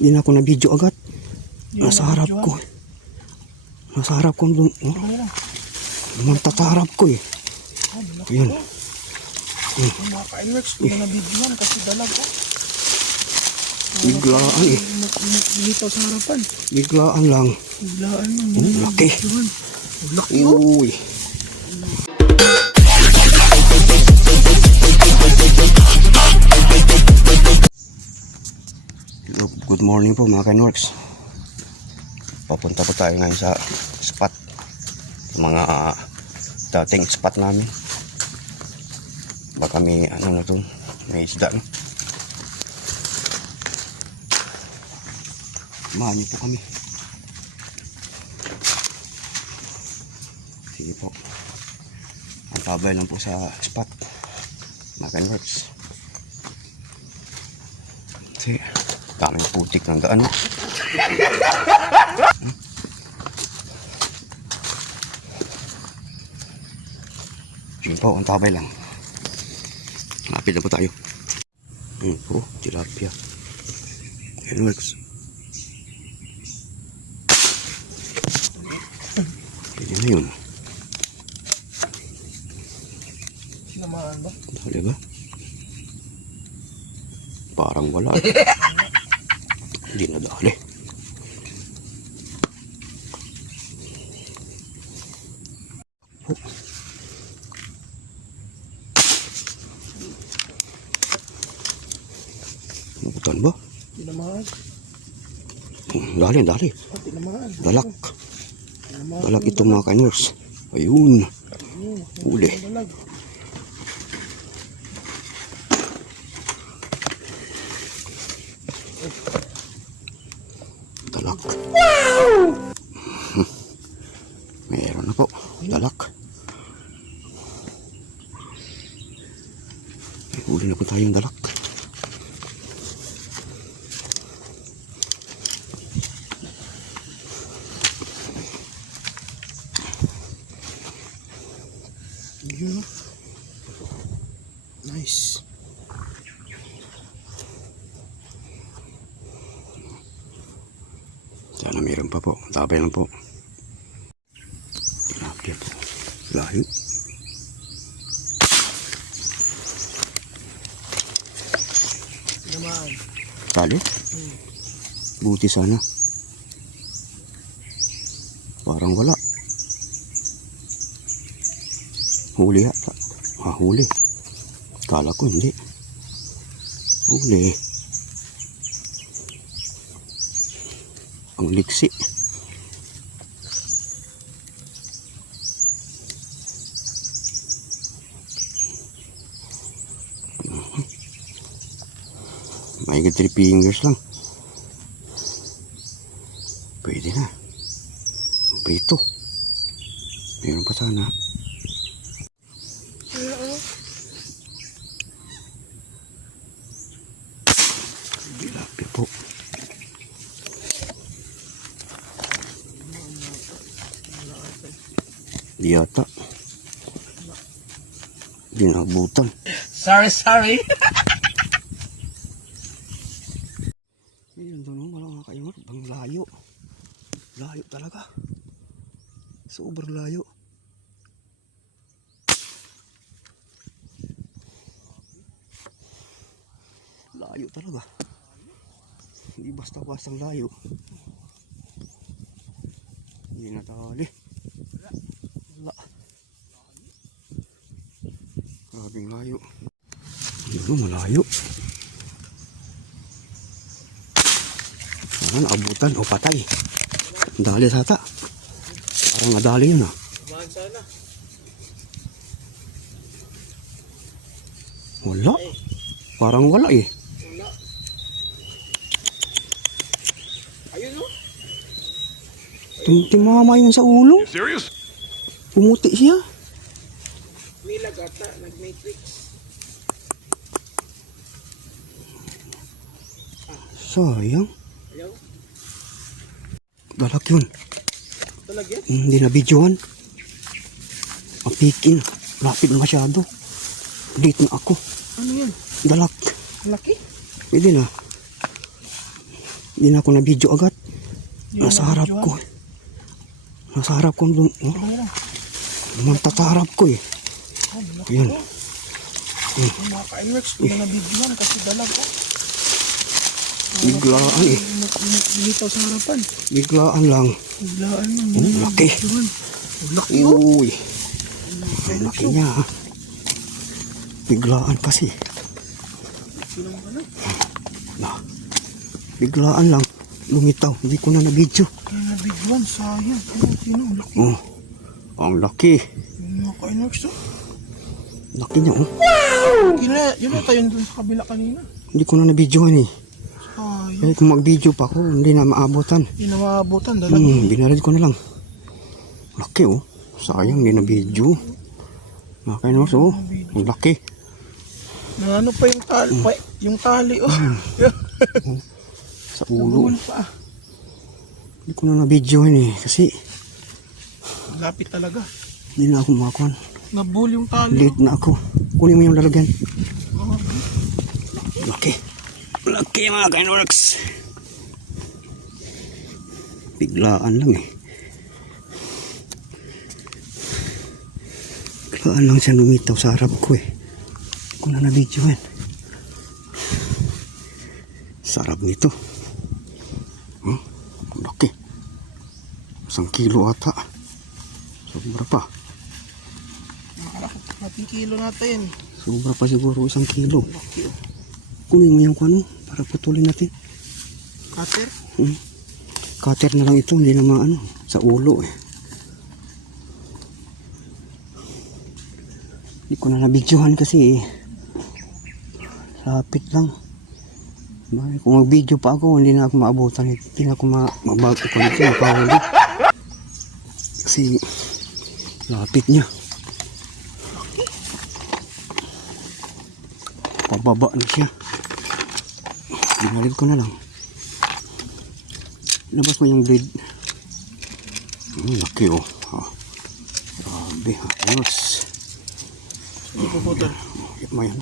Hindi na ako na-video agad. Nasa harap ko. Nasa harap ko. Namantat sa harap ko eh. Ayun. Mga ka-NWorks, hindi na na-videoan kasi dalag ko. Biglaan eh. Nilitaw sa harapan. Biglaan lang. Biglaan lang. Laki. Laki. Uy. Good morning po mga ka-NWorks. Papunta po tayo ngayon sa spot. Mga dating spot namin. Baka may ano na ito, may isda no. Samahan niyo po kami. Sige po. Ang tabay lang po sa spot mga ka-NWorks. Kasi daming putik ng daan. Yun po, ang tabay lang. Lapit na po tayo. Yun po, tilapia. ka-NWorks. Pwede na yun. Sinamaan ba? Dali ba? Parang wala. Hindi na dali. Nabutan ba? Tinamaan. Dali, dali. Tinamaan. Dalak. Dalak ito mga ka-NWorks. Ayun. Uli. Dalak. Wow! Meron na po. Dalak. Uli na po tayong dalak. Yun. Nice. Sana meron pa po. Tabay lang po. Tilapia po. Layo. Tinamaan. Tali? Buti sana. Parang wala. Huli ha. Huli. Kala ko hindi. Huli. Ang liksi. May 3 fingers lang. Pwede na. Prito. Meron pa sana. Tilapia po. Di yata. Di naabutan. Sorry. Ayun doon, wala nga kayo. Bang layo. Layo talaga. Sobrang layo. Layo talaga. Hindi basta-bastang layo. Hindi natali. Wala. Grabing layo. Yun, malayo. Saan abutan o patay? Dali sata. Parang nadali yun ah. Samahan sana. Wala. Parang wala eh. Wala. Ayun o. Timama yun sa ulo. Serious? Pumuti siya. May lagata. Nag-matrix. Sayang. Ayaw. Dalak yun. Talagyan. Hindi na videoan. Mapikin. Lapit na masyado. Late na ako. Ano yan? Dalak. Laki? Pwede na. Hindi na ako na video agad. Hindi Nasa na harap nabidyohan. ko. Nasa harap ko. Oh, Ano yan? lumantat sa harap ko eh. Oh, malaki Ayun. to. Yung mga ka-NWorks, hindi na nabidyohan kasi dalag ko. Biglaan eh. Lumitaw sa harapan. Biglaan lang. Biglaan lang. Oh, laki. Ang laki oh. Uy. Ang laki niya ha. Biglaan kasi. Sinong ka na? Na. Biglaan lang. Lumitaw. Hindi ko na na-video. Kaya nabidyohan, sayang. Sino? Ang laki. Oh. Ang laki. Yung mga ka-NWorks to. Laki niya oh. Yun na tayo dun sa kabila kanina. Hindi ko na na-videohan eh. Sayang. Kaya kung mag-video pa ako, hindi na maabutan. Hindi na maabutan. Dalag. Binalad ko na lang. Laki oh. Sayang, hindi na video. Nakakain mo so. Ang laki. Na ano pa yung tali? Yung tali oh. Sa ulo. Nabul pa. Hindi ko na na-videohan eh. Kasi Lapit talaga. hindi na ako makakuhan. Nabul yung tali. Late na ako. Kunin mo yung lalagyan. Laki. Laki mga ka-NWorks. Biglaan lang eh. Biglaan lang siya lumitaw sa harap ko eh. Kung na na-videohan. Sarap nito. Laki. 1 kilo ata. Sobra pa. Nating kilo natin. Sobra pa siguro 1 kilo. Laki oh. Kunin mo yung kano para putulin natin. Cutter. Cutter na lang ito, hindi na maano. Sa ulo eh. Hindi ko na nabidyohan kasi eh. Lapit lang. Kung mag-video pa ako, hindi na ako maabutan. Hindi na ako mabago ko nito, mapahuli. Kasi lapit niya. Pababa na siya. Binalik ko na lang. Labas mo yung blade. Laki oh. Grabe ha. Ayos. Hindi po putol. Maya.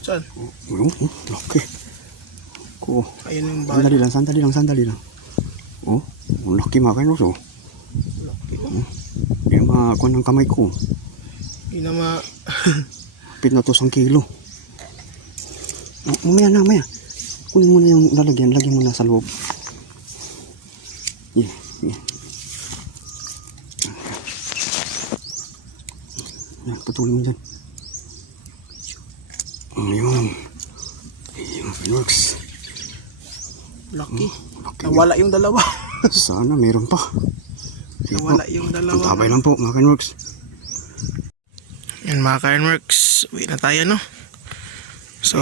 Saan? Laki. Ko. Ayun yung bala. Sandali lang. Oh, ang laki mga kainos oh. Laki oh. Hindi na makakuha ng kamay ko. Hindi na ma... Pit na to 1 kilo. Mamaya. Kunin mo na yung lalagyan. Lagyan mo na sa loob. Yeah. Yan, patuloy mo dyan. Ayun, works. Laki. Laki. Nawala yung dalawa. Sana meron pa. Nawala yung dalawa. Tabay lang po mga ka-NWorks. Yan mga ka-NWorks. Uwi na tayo no. So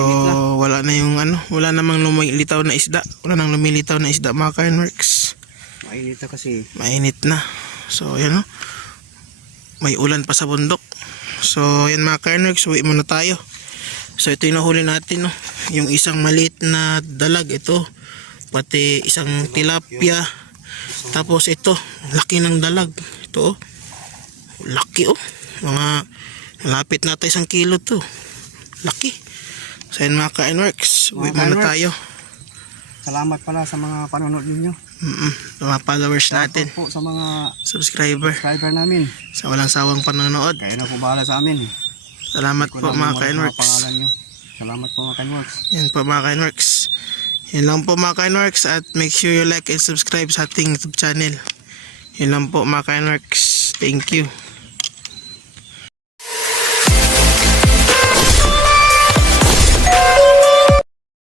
wala na yung ano. Wala namang lumilitaw na isda. Wala nang lumilitaw na isda mga ka-NWorks. Mainit na kasi. Mainit na. So yan no. May ulan pa sa bundok. So yan mga ka-NWorks. Uwi muna tayo. So ito yung nahuli natin no. Yung isang maliit na dalag ito. Pati isang tilapia. Tapos ito. Laki ng dalag. Ito oh. Laki oh. Mga malapit na tayo 1 kilo to. Laki. So yan mga ka-NWorks. Uwi muna tayo. Salamat pala sa mga panonood ninyo. Mga followers natin. Po sa mga Subscriber. namin. Sa walang sawang panonood. Kaya na po bahala sa amin. Salamat po mga ka-NWorks. Pangalan nyo. Salamat po mga ka-NWorks. Yan po mga ka-NWorks. Yan lang po mga ka-NWorks. At make sure you like and subscribe sa ating YouTube channel. Yan lang po mga ka-NWorks. Thank you.